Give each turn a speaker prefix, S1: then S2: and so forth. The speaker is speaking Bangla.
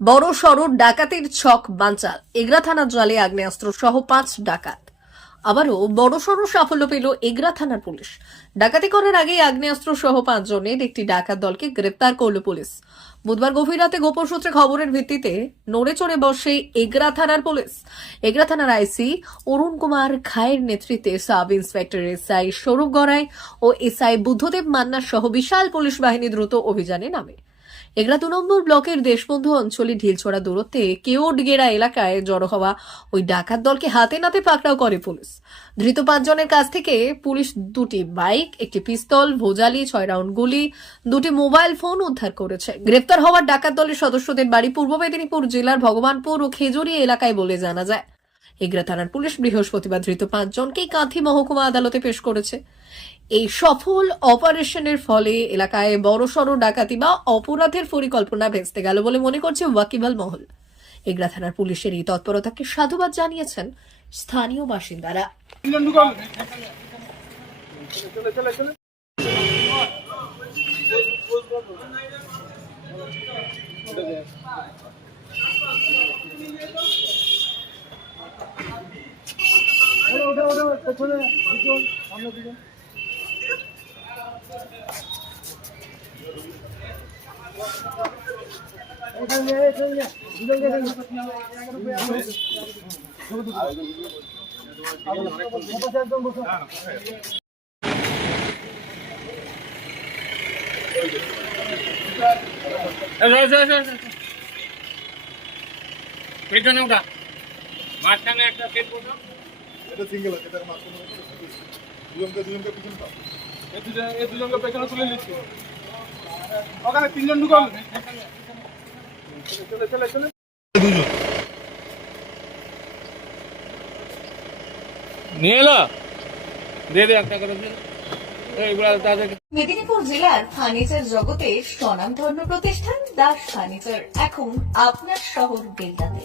S1: বড় সড় ডাকাতের ছক বাঞ্চাল এগরা থানার জলে আগ্নেয়াস্ত্র সহ পাঁচ ডাকাত। আবারও বড় সড় সাফল্য পেল এগরা থানার পুলিশ। ডাকাতি করার আগে আগ্নেয়াস্ত্র সহ পাঁচজনের একটি ডাকাত দলকে গ্রেপ্তার করল পুলিশ। বুধবার গভীর রাতে গোপন সূত্রে খবরের ভিত্তিতে নড়ে চড়ে বসে এগরা থানার পুলিশ। এগরা থানার আইসি অরুণ কুমার খায়ের নেতৃত্বে sub inspector SI Swarup Garai ও এসআই বুদ্ধদেব মান্নার সহ বিশাল পুলিশ বাহিনী দ্রুত অভিযানে নামে। এগরা দু নম্বর ব্লকের দেশবন্ধু অঞ্চলে ঢিলছড়া দূরত্বে কেওটগেরা এলাকায় জড়ো হওয়া ওই ডাকাত দলকে হাতে নাতে পাকড়াও করে পুলিশ। ধৃত পাঁচজনের কাছ থেকে পুলিশ দুটি বাইক, একটি পিস্তল, ভোজালি, ছয় রাউন্ড গুলি, দুটি মোবাইল ফোন উদ্ধার করেছে। গ্রেপ্তার হওয়া ডাকাত দলের সদস্যদের বাড়ি পূর্ব মেদিনীপুর জেলার ভগবানপুর ও খেজুরি এলাকায় বলে জানা যায়। এগরা থানার পুলিশ বৃহস্পতিবার ধৃত পাঁচজনকেই কাঁথি মহকুমা আদালতে পেশ করেছে। এই সফল অপারেশনের ফলে এলাকায় বড়সড় ডাকাতি বা অপরাধের পরিকল্পনা ভেস্তে গেল বলে মনে করছে ওয়াকিবল মহল। এগরা থানার পুলিশের এই তৎপরতাকে সাধুবাদ জানিয়েছেন স্থানীয় বাসিন্দারা।
S2: তিনজন ঢুকাও চলে চলে চলে ওঠো, ওঠো, ওঠো, পেছনে দুজন, সামনে দুজন।
S3: পেছনে ওটা মাঝখানে একটা সেট বসো
S4: এটা সিঙ্গেল আছে মাঝখানে দুজনকে দুজনকে পিছনে পাও।
S2: এই দুজন- এই দুজনকে পেছনে তুলে নিচ্ছি। ওখানে তিনজন ঢুকাও চলে চলে চলে।
S3: নিয়ে এলো? দিয়ে দে একটা করে দিয়ে। দে। এইগুলা তাদেরকে
S5: মেদিনীপুর জেলার ফার্নিচার জগতে স্বনামধন্য প্রতিষ্ঠান দাস ফার্নিচার এখন আপনার শহর বেলদাতে